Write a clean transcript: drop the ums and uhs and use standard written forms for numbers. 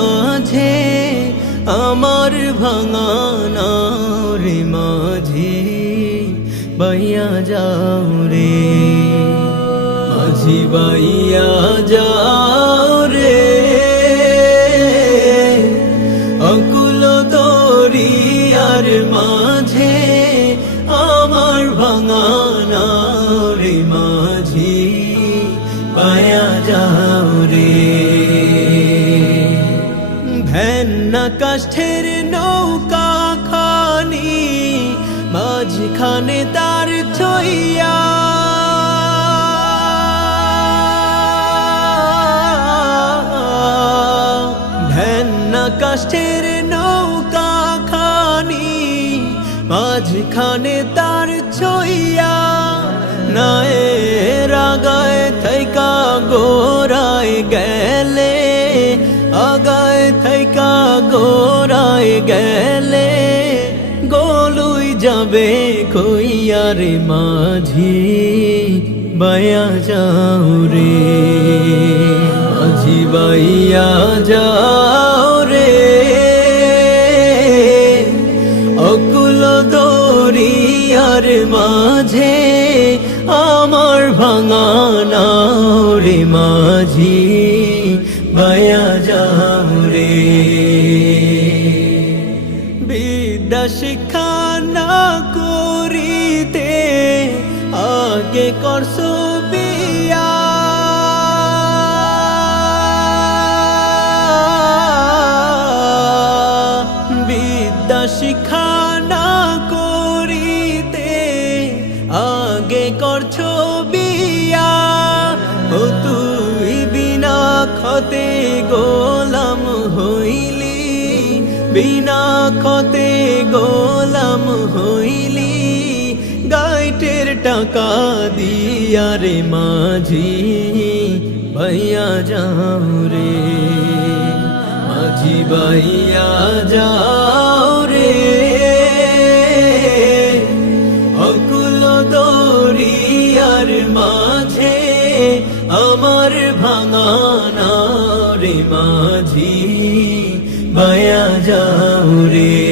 মাঝে আমার ভাঙানা রে মাঝি বাইয়া যাও রে মাঝি বাইয়া যাও রে অকুল দরিয়ার মাঝে আমার ভাঙানা রে মাঝি বাইয়া যাও রে ভেন্না কাষ্ঠের নৌকা খানি মাঝখানে তার ছইয়া ভেন্না কাষ্ঠের নৌকা খানি মাঝখানে তার ছইয়া নায়ে রাগায় থাইকা গোরায় গেলে আগায় থাইকা গোরায় গেলে গোলুই যাবে কইয়া রে মাঝি বাইয়া যাও রে মাঝি বাইয়া যাও রে অকুল দরিয়ার মাঝে আমার ভাঙানা রে মাঝি বাইয়া যাও রে বিদ্যা শিক্ষা না করিতে আগে করছো বিয়া বিদ্যা শিক্ষা না করিতে আগে করছো বিয়া ও তুই বিনা খতে গোলাম হইলি বিনা খতে গোলাম হইলি গাইটের টাকা দিয়া রে মাঝি বাইয়া যাও রে মাঝি বাইয়া যাও রে অকুল দরিয়ার মাঝে আমার ভাঙানা রে মাঝি বাইয়া যাও রে।